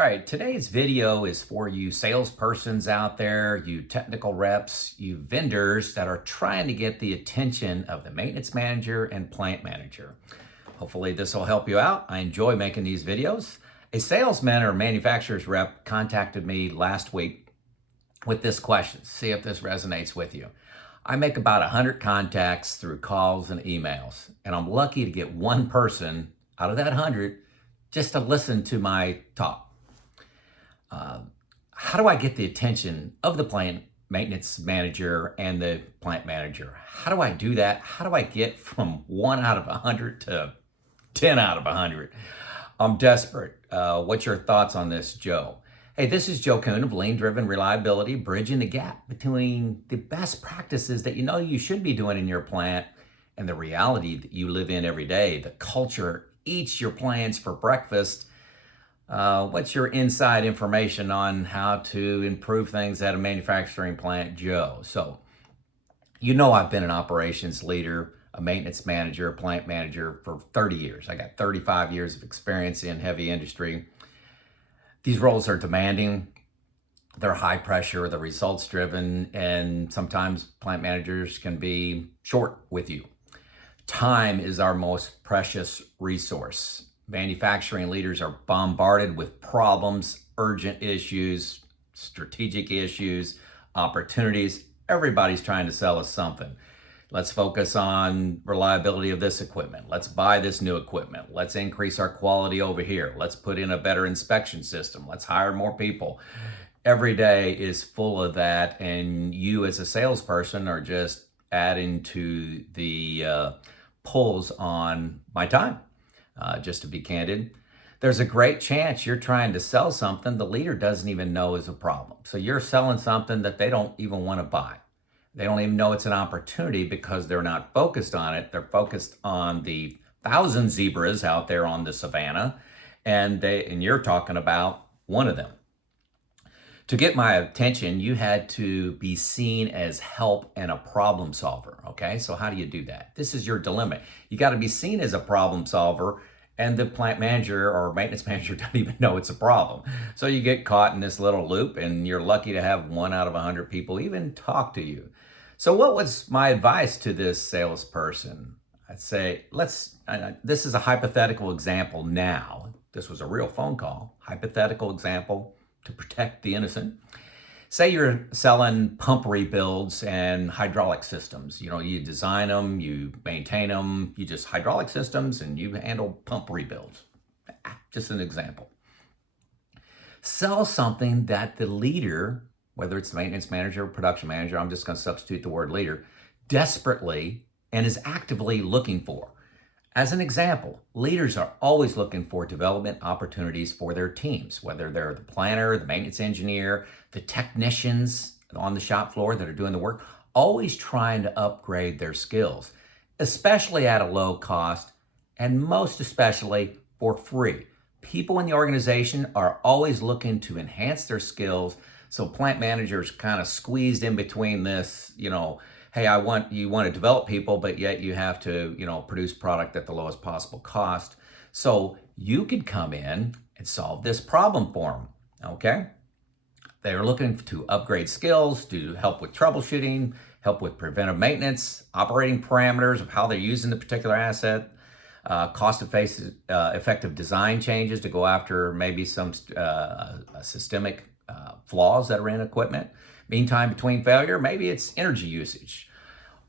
All right, today's video is for you salespersons out there, you technical reps, you vendors that are trying to get the attention of the maintenance manager and plant manager. Hopefully this will help you out. I enjoy making these videos. A salesman or manufacturer's rep contacted me last week with this question. See if this resonates with you. I make about 100 contacts through calls and emails, and I'm lucky to get one person out of that 100 just to listen to my talk. How do I get the attention of the plant maintenance manager and the plant manager? How do I do that? How do I get from 1 out of 100 to 10 out of 100? I'm desperate. What's your thoughts on this, Joe? Hey, this is Joe Kuhn of Lean Driven Reliability, bridging the gap between the best practices that you know you should be doing in your plant and the reality that you live in every day, the culture eats your plans for breakfast. What's your inside information on how to improve things at a manufacturing plant, Joe? So, you know I've been an operations leader, a maintenance manager, a plant manager for 30 years. I got 35 years of experience in heavy industry. These roles are demanding. They're high pressure, they're results driven, and sometimes plant managers can be short with you. Time is our most precious resource. Manufacturing leaders are bombarded with problems, urgent issues, strategic issues, opportunities. Everybody's trying to sell us something. Let's focus on reliability of this equipment. Let's buy this new equipment. Let's increase our quality over here. Let's put in a better inspection system. Let's hire more people. Every day is full of that, and you as a salesperson are just adding to the pulls on my time. Just to be candid, there's a great chance you're trying to sell something the leader doesn't even know is a problem. So you're selling something that they don't even want to buy. They don't even know it's an opportunity because they're not focused on it. They're focused on the 1,000 zebras out there on the savannah, and you're talking about one of them. To get my attention, you had to be seen as help and a problem solver, okay? So how do you do that? This is your dilemma. You got to be seen as a problem solver, and the plant manager or maintenance manager doesn't even know it's a problem. So you get caught in this little loop, and you're lucky to have 1 out of 100 people even talk to you. So what was my advice to this salesperson? I'd say, this is a hypothetical example now. This was a real phone call, hypothetical example, to protect the innocent. Say you're selling pump rebuilds and hydraulic systems. You know, you design them, you maintain them, you just hydraulic systems, and you handle pump rebuilds. Just an example. Sell something that the leader, whether it's the maintenance manager or production manager, I'm just going to substitute the word leader, desperately and is actively looking for. As an example, leaders are always looking for development opportunities for their teams, whether they're the planner, the maintenance engineer, the technicians on the shop floor that are doing the work, always trying to upgrade their skills, especially at a low cost, and most especially for free. People in the organization are always looking to enhance their skills, so plant managers kind of squeezed in between this, hey, you want to develop people, but yet you have to, produce product at the lowest possible cost. So you could come in and solve this problem for them, okay? They're looking to upgrade skills, to help with troubleshooting, help with preventive maintenance, operating parameters of how they're using the particular asset, cost-effective design changes to go after maybe some systemic flaws that are in equipment. Meantime between failure, maybe it's energy usage.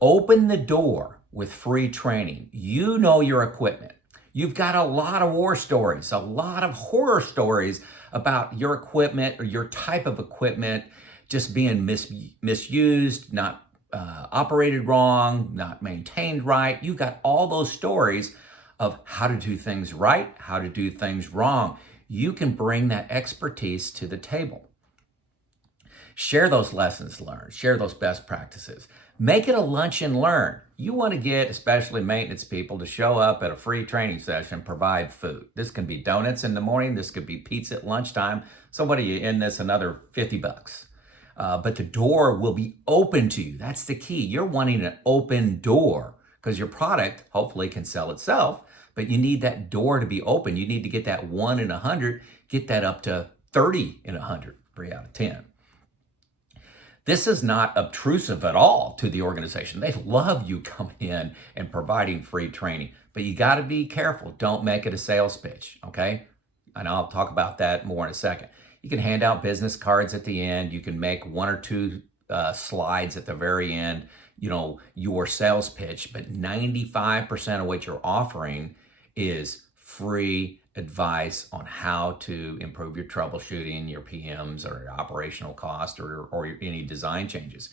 Open the door with free training. You know your equipment. You've got a lot of war stories, a lot of horror stories about your equipment or your type of equipment just being misused, not operated wrong, not maintained right. You've got all those stories of how to do things right, how to do things wrong. You can bring that expertise to the table. Share those lessons learned, share those best practices. Make it a lunch and learn. You want to get, especially maintenance people, to show up at a free training session, provide food. This can be donuts in the morning, this could be pizza at lunchtime. So what are you in this, another $50? But the door will be open to you. That's the key. You're wanting an open door because your product hopefully can sell itself, but you need that door to be open. You need to get that 1 in 100, get that up to 30 in 100, 3 out of 10. This is not obtrusive at all to the organization. They love you coming in and providing free training, but you got to be careful. Don't make it a sales pitch, okay? And I'll talk about that more in a second. You can hand out business cards at the end. You can make one or two slides at the very end, your sales pitch, but 95% of what you're offering is free advice on how to improve your troubleshooting, your PMs, or your operational cost, or any design changes.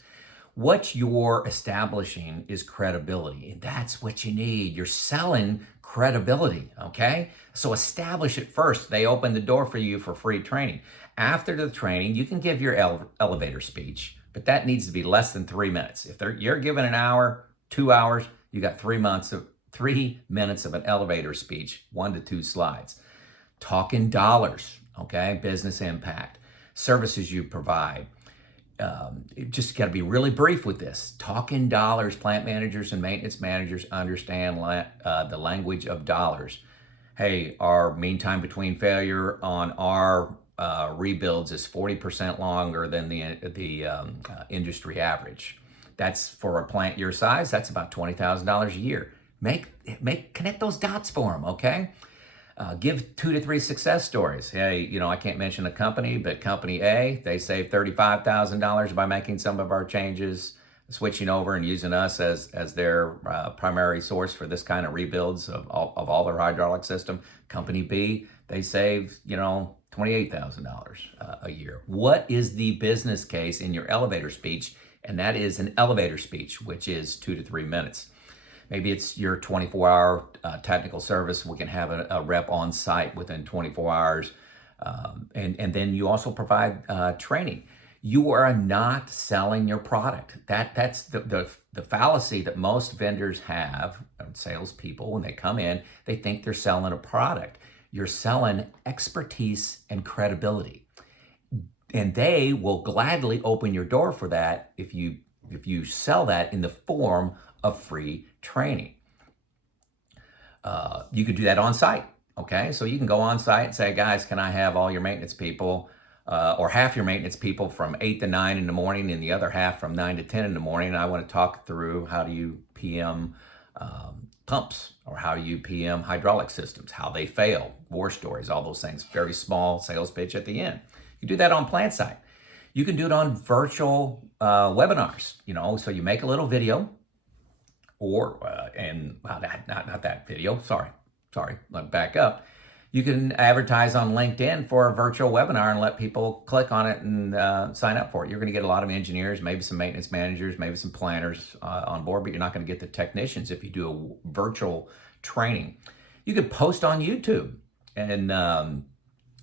What you're establishing is credibility, and that's what you need. You're selling credibility, okay? So establish it first. They open the door for you for free training. After the training, you can give your elevator speech, but that needs to be less than 3 minutes. If you're given an hour, 2 hours, you got 3 minutes of an elevator speech, 1 to 2 slides. Talking dollars, okay? Business impact, services you provide. You just got to be really brief with this. Talking dollars, plant managers and maintenance managers understand the language of dollars. Hey, our mean time between failure on our rebuilds is 40% longer than the industry average. That's for a plant your size. That's about $20,000 a year. Connect those dots for them, okay? Give 2 to 3 success stories. Hey, I can't mention a company, but company A, they saved $35,000 by making some of our changes, switching over and using us as their primary source for this kind of rebuilds of all their hydraulic system. Company B, they saved, $28,000 a year. What is the business case in your elevator speech? And that is an elevator speech, which is 2 to 3 minutes. Maybe it's your 24-hour technical service. We can have a rep on site within 24 hours. And then you also provide training. You are not selling your product. That's the fallacy that most vendors have, salespeople, when they come in, they think they're selling a product. You're selling expertise and credibility. And they will gladly open your door for that if you sell that in the form of free training. You could do that on site, okay? So you can go on site and say, guys, can I have all your maintenance people or half your maintenance people from 8 to 9 in the morning and the other half from 9 to 10 in the morning? And I want to talk through how do you PM pumps, or how do you PM hydraulic systems, how they fail, war stories, all those things. Very small sales pitch at the end. You do that on plant site. You can do it on virtual webinars, so you make a little video, or not that video. Sorry. Let me back up. You can advertise on LinkedIn for a virtual webinar and let people click on it and sign up for it. You're going to get a lot of engineers, maybe some maintenance managers, maybe some planners on board, but you're not going to get the technicians if you do a virtual training. You could post on YouTube, and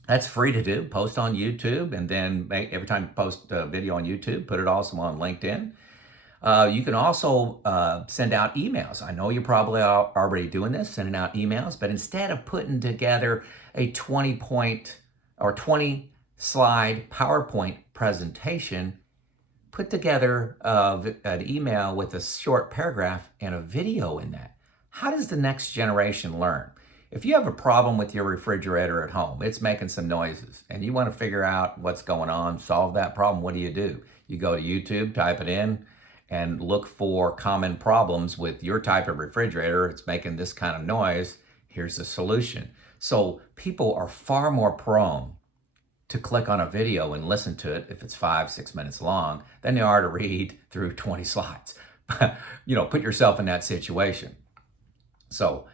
that's free to do. Post on YouTube, and then every time you post a video on YouTube, put it also on LinkedIn. You can also send out emails. I know you're probably already doing this, sending out emails, but instead of putting together a 20-point or 20-slide PowerPoint presentation, put together an email with a short paragraph and a video in that. How does the next generation learn? If you have a problem with your refrigerator at home, it's making some noises, and you want to figure out what's going on, solve that problem, what do? You go to YouTube, type it in, and look for common problems with your type of refrigerator. It's making this kind of noise. Here's the solution. So people are far more prone to click on a video and listen to it if it's 5-6 minutes long than they are to read through 20 slides. Put yourself in that situation. So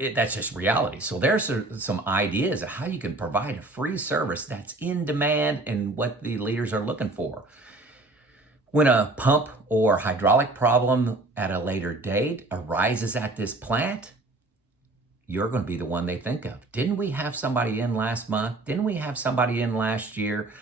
that's just reality. So there's some ideas of how you can provide a free service that's in demand and what the leaders are looking for. When a pump or hydraulic problem at a later date arises at this plant, you're going to be the one they think of. Didn't we have somebody in last month? Didn't we have somebody in last year?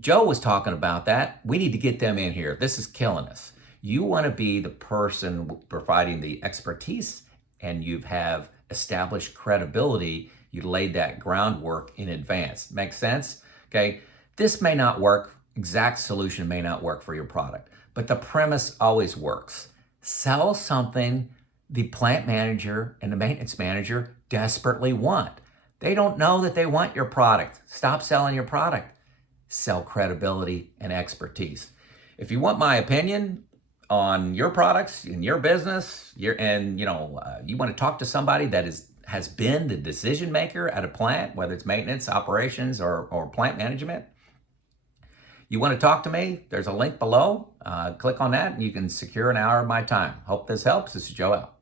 Joe was talking about that. We need to get them in here. This is killing us. You want to be the person providing the expertise, and you have established credibility. You laid that groundwork in advance. Make sense? Okay. This may not work. Exact solution may not work for your product, but the premise always works. Sell something the plant manager and the maintenance manager desperately want. They don't know that they want your product. Stop selling your product. Sell credibility and expertise. If you want my opinion on your products in your business, you want to talk to somebody that has been the decision maker at a plant, whether it's maintenance, operations, or plant management, you want to talk to me, there's a link below. Click on that and you can secure an hour of my time. Hope this helps. This is Joe out.